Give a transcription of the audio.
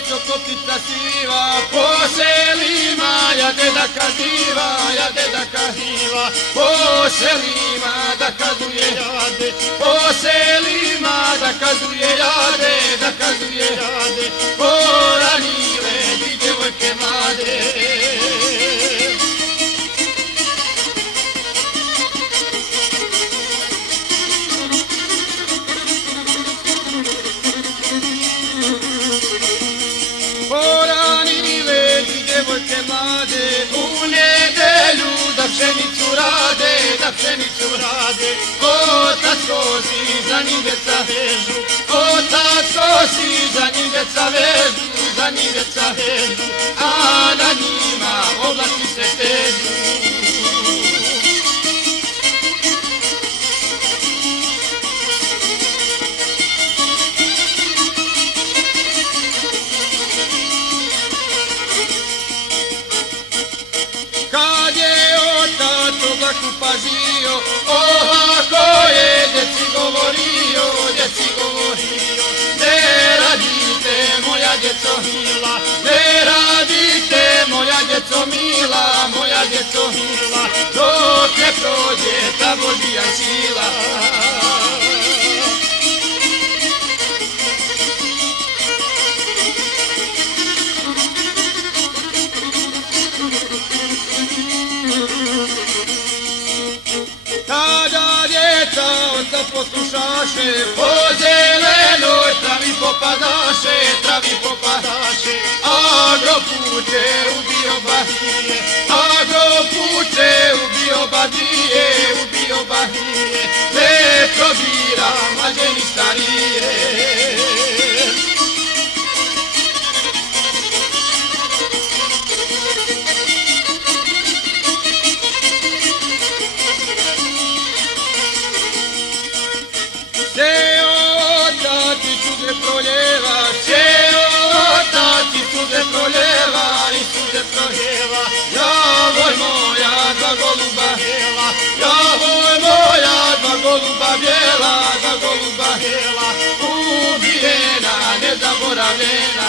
oco kopica siva, po selima ja deda kaziva, po selima da kazuje jade, po selima da kazuje jade, po ranile i djevojke mlade. Poranile i djevojke mlade, u nedelju da pšenicu rade, otac kosi za njim djeca vežu, za njim djeca vežu, a na njima oblaci se stežu. Kad je otac oblaku pazio, ovako je djeci govorio, ne radite moja djeco mila, ne radite moja djeco mila, dok ne prođe ta Božja sila. Tada djeca oca poslušaše, po zelenoj travi popadaše, a gropuće ubio badije, ne probira mlađe ni starije. Javoj moja dva goluba bijela, ubijena, nezaboravljena.